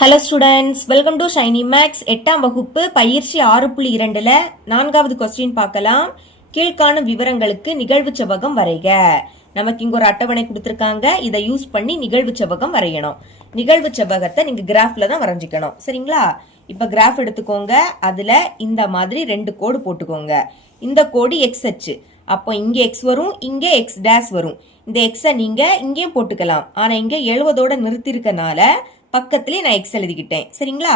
Hello students, welcome to Shiny Max. 8ஆம் வகுப்பு பயிற்சி 6.2ல 4வது கொஸ்டின் பார்க்கலாம். கீழ்காணும் விவரங்களுக்கு நிகழ்வு செவ்வகம் வரைக. நமக்கு இங்க ஒரு அட்டவணை கொடுத்துருக்காங்க. இதை யூஸ் பண்ணி நிகழ்வு செவ்வகம் வரையணும். நிகழ்வு செவ்வகத்தை நீங்க கிராஃப்ல தான் வரைஞ்சிக்கணும். சரிங்களா? இப்ப கிராஃப் எடுத்துக்கோங்க. அதுல இந்த மாதிரி 2 கோடு போட்டுக்கோங்க. இந்த கோடு எக்ஸ் அச்சு. அப்போ இங்க எக்ஸ் வரும், இங்க எக்ஸ் டேஷ் வரும். இந்த எக்ஸை நீங்க இங்கேயும் போட்டுக்கலாம். ஆனா இங்க 70ஓட நிறுத்திருக்கனால பக்கத்துலேயே நான் எக்ஸ் எழுதிக்கிட்டேன். சரிங்களா?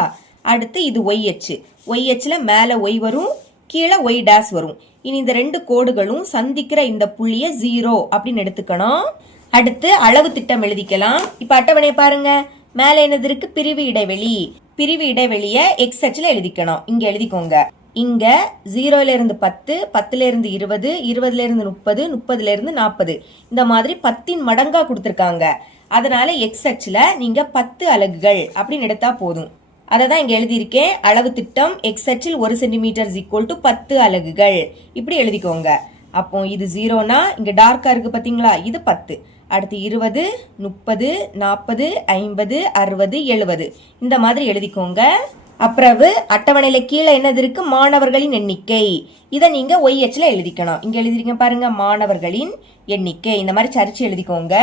அடுத்து இது ஒய் அச்சு. ஒய் அச்சுல மேலே ஒய் வரும், கீழே ஒய் டேஷ் வரும். இனி இந்த 2 கோடுகளும் சந்திக்கிற இந்த புள்ளிய 0 அப்படின்னு எடுத்துக்கணும். அடுத்து அளவு திட்டம் எழுதிக்கலாம். இப்ப அட்டவணையை பாருங்க. மேலே என்னது இருக்கு? பிரிவு இடைவெளி. பிரிவு இடைவெளிய எக்ஸ் அச்சுல எழுதிக்கணும். இங்க எழுதிக்கோங்க. இங்க 0ல இருந்து 10, 10ல இருந்து 20, 20ல இருந்து 30, 30ல இருந்து 40. இந்த மாதிரி 10இன் மடங்கா கொடுத்துருக்காங்க. அதனால எக்ஸ் அச்சுல நீங்க 10 அலகுகள் அப்படின்னு எடுத்தா போதும். அதை தான் இங்க எழுதியிருக்கேன். அளவு திட்டம் எக்ஸ் அச்சில் 1 சென்டிமீட்டர் = 10 அலகுகள். இப்படி எழுதிக்கோங்க. அப்போ இது 0னா இங்க டார்க்கா இருக்கு பாத்தீங்களா? இது 10. அடுத்து 20, 30, 40, 50, 60, 70 இந்த மாதிரி எழுதிக்கோங்க. அப்புறம் அட்டவணையில கீழே என்னது இருக்கு? மாணவர்களின் எண்ணிக்கை. இதை நீங்க ஒய் அச்சுல எழுதிக்கணும். இங்க எழுதிருக்கீங்க பாருங்க, மாணவர்களின் எண்ணிக்கை. இந்த மாதிரி சரிச்சு எழுதிக்கோங்க.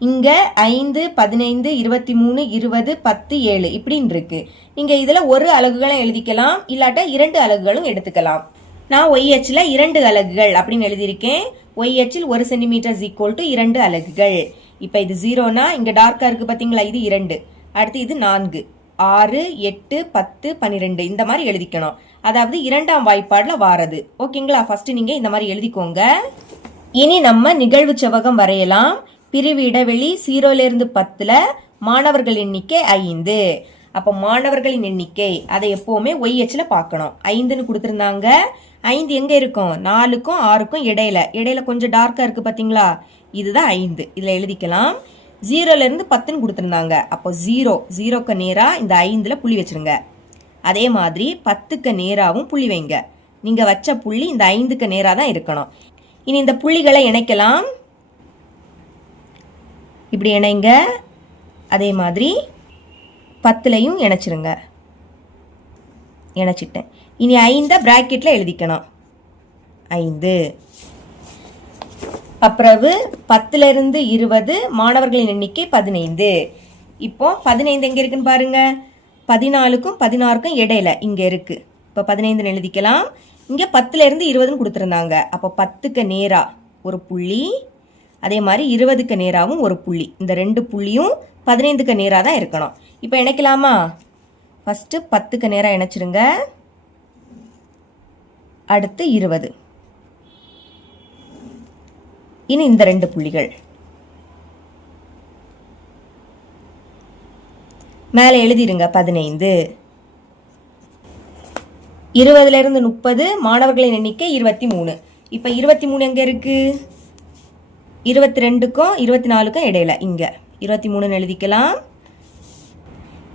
இங்க 5, 15, 23, 20, 10, 7 இப்படின்னு இருக்கு. நீங்க இதுல ஒரு அலகுகளும் எழுதிக்கலாம், இல்லாட்ட 2 அலகுகளும் எடுத்துக்கலாம். நான் ஒய் அச்சுல 2 அலகுகள் அப்படின்னு எழுதியிருக்கேன். ஒய் அச்சில் 1 சென்டிமீட்டர் = 2 அலகுகள். இப்ப இது 0னா இங்க டார்க்கா இருக்கு பாத்தீங்களா? இது 2. அடுத்து இது 4, 6, 8, 10, 12 இந்த மாதிரி எழுதிக்கணும். அதாவது 2ஆம் வாய்ப்பாடுல வாரது. ஓகேங்களா? ஃபர்ஸ்ட் நீங்க இந்த மாதிரி எழுதிக்கோங்க. இனி நம்ம நிகழ்வு செவ்வகம் வரையலாம். பிரிவு இடைவெளி 0ல இருந்து 10ல மாணவர்கள் எண்ணிக்கை 5. அப்ப மாணவர்களின் எண்ணிக்கை அதை எப்பவுமே ஒய் அச்சுல பார்க்கணும். 5ன்னு கொடுத்திருந்தாங்க. 5 எங்க இருக்கும்? 4க்கும் 6க்கும் இடையில கொஞ்சம் டார்க்கா இருக்கு பாத்தீங்களா? இதுதான் 5. இதுல எழுதிக்கலாம். 0ல இருந்து 10ன்னு கொடுத்திருந்தாங்க. அப்போ 0க்கு நேரா இந்த 5ல புள்ளி வச்சிருங்க. அதே மாதிரி 10க்கு நேராவும் புள்ளி வைங்க. நீங்க வச்ச புள்ளி இந்த 5க்கு நேரா தான் இருக்கணும். இனி இந்த புள்ளிகளை இணைக்கலாம். இப்படி இணைங்க. அதே மாதிரி 10லையும் இணைச்சிருங்க. இணைச்சிட்டேன். இனி 5 பிராக்கெட்ல எழுதிக்கணும். 5. அப்புறம் 10ல இருந்து 20 மாணவர்களின் எண்ணிக்கை 15. இப்போ 15 எங்க இருக்குன்னு பாருங்க. 14க்கும் 16க்கும் இடையில இங்க இருக்கு. இப்போ 15 எழுதிக்கலாம். இங்க 10ல இருந்து 20ன்னு கொடுத்திருந்தாங்க. அப்போ 10க்கு நேரா ஒரு புள்ளி, அதே மாதிரி 20க்கு நேராவும் ஒரு புள்ளி. இந்த 2 புள்ளியும் 15க்கு நேரா தான் இருக்கணும். இப்போ இணைக்கலாமா? ஃபர்ஸ்ட் 10க்கு நேரா இணைச்சிருங்க. அடுத்து 20. இனி இந்த 2 புள்ளிகள் மேலே எழுதிருங்க. 15. 20ல இருந்து 30 மாணவர்களின் எண்ணிக்கை 23. இப்ப 23 எங்க இருக்கு? 22க்கும் 24க்கும் இடையில இங்க 23 எழுதிக்கலாம்.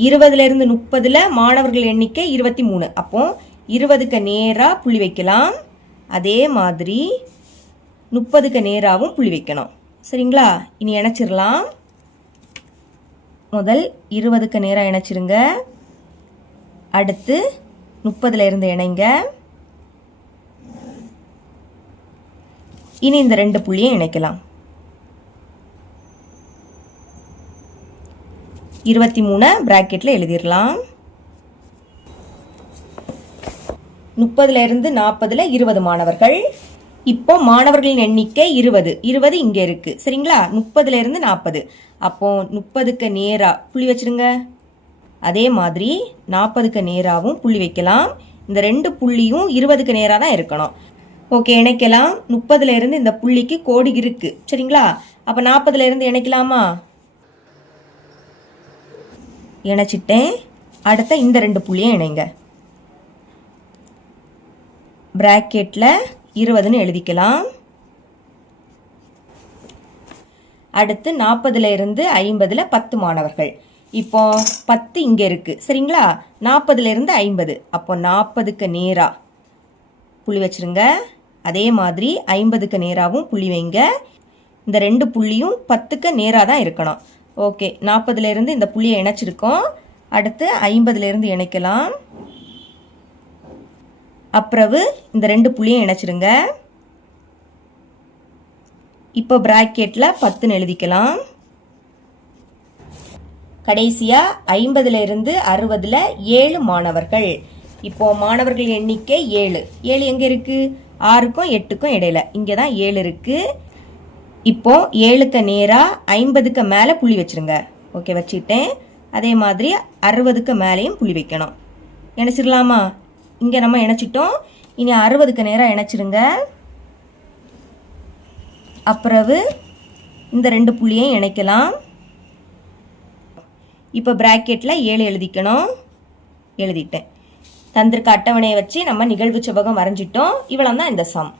20ல இருந்து 30ல மாணவர்கள் எண்ணிக்கை 23. அப்போ 20க்கு நேரா புள்ளி வைக்கலாம். அதே மாதிரி 30க்கு நேராவும் புள்ளி வைக்கணும். சரிங்களா? இனி இணைச்சிடலாம். முதல் 20க்கு நேரா இணைச்சிருங்க. அடுத்து 30ல இருந்து இணைங்க. இனி இந்த 2 புள்ளியை இணைக்கலாம். 23 பிராக்கெட்ல எழுதிடலாம். 30ல இருந்து 40ல 20 மாணவர்கள். இப்போ மாணவர்களின் எண்ணிக்கை 20 இங்க இருக்கு. சரிங்களா? 30ல இருந்து 40. அப்போ 30க்கு நேரா புள்ளி வச்சிருங்க. அதே மாதிரி 40க்கு நேராவும் புள்ளி வைக்கலாம். இந்த 2 புள்ளியும் 20க்கு நேரா தான் இருக்கணும். ஓகே, இணைக்கலாம். 30ல இருந்து இந்த புள்ளிக்கு கோடு இருக்கு. சரிங்களா? அப்ப 40ல இருந்து இணைக்கலாமா? இணைச்சிட்டேன். அடுத்த இந்த 2 புள்ளியை இணைங்க. பிராக்கெட்ல 20ன்னு எழுதிக்கலாம். அடுத்து 40ல இருந்து 50ல 10 மாணவர்கள். இப்போ 10 இங்க இருக்கு. சரிங்களா? 40ல இருந்து 50. அப்போ 40க்கு நேரா புள்ளி வச்சிருங்க. அதே மாதிரி 50க்கு நேராவும் புள்ளி வைங்க. இந்த 2 புள்ளியும் 10க்கு நேரா தான் இருக்கணும். ஓகே, 40ல இருந்து இந்த புள்ளியை இணைச்சிருக்கோம். அடுத்து 50லேருந்து இணைக்கலாம். அப்புறவு இந்த 2 புள்ளியும் இணைச்சிருங்க. இப்போ பிராக்கெட்டில் 10ன்னு எழுதிக்கலாம். கடைசியாக 50லேருந்து 60ல் 7 மாணவர்கள். இப்போ மாணவர்கள் எண்ணிக்கை 7. 7 எங்கே இருக்குது? 6க்கும் 8க்கும் இடையில இங்கே தான் 7 இருக்குது. இப்போ 7க்கு நேராக 50க்கு மேலே புள்ளி வச்சுருங்க. ஓகே, வச்சுட்டேன். அதே மாதிரி 60க்கு மேலேயும் புள்ளி வைக்கணும். இணைச்சிடலாமா? இங்கே நம்ம இணைச்சிட்டோம். இனி 60க்கு நேராக இணைச்சிருங்க. அப்புறவு இந்த 2 புள்ளியையும் இணைக்கலாம். இப்போ பிராக்கெட்டில் 7 எழுதிக்கணும். எழுதிட்டேன். தந்திருக்க அட்டவணையை வச்சு நம்ம நிகழ்வு செவ்வகம் வரைஞ்சிட்டோம். இவ்வளோ தான் இந்த சம்.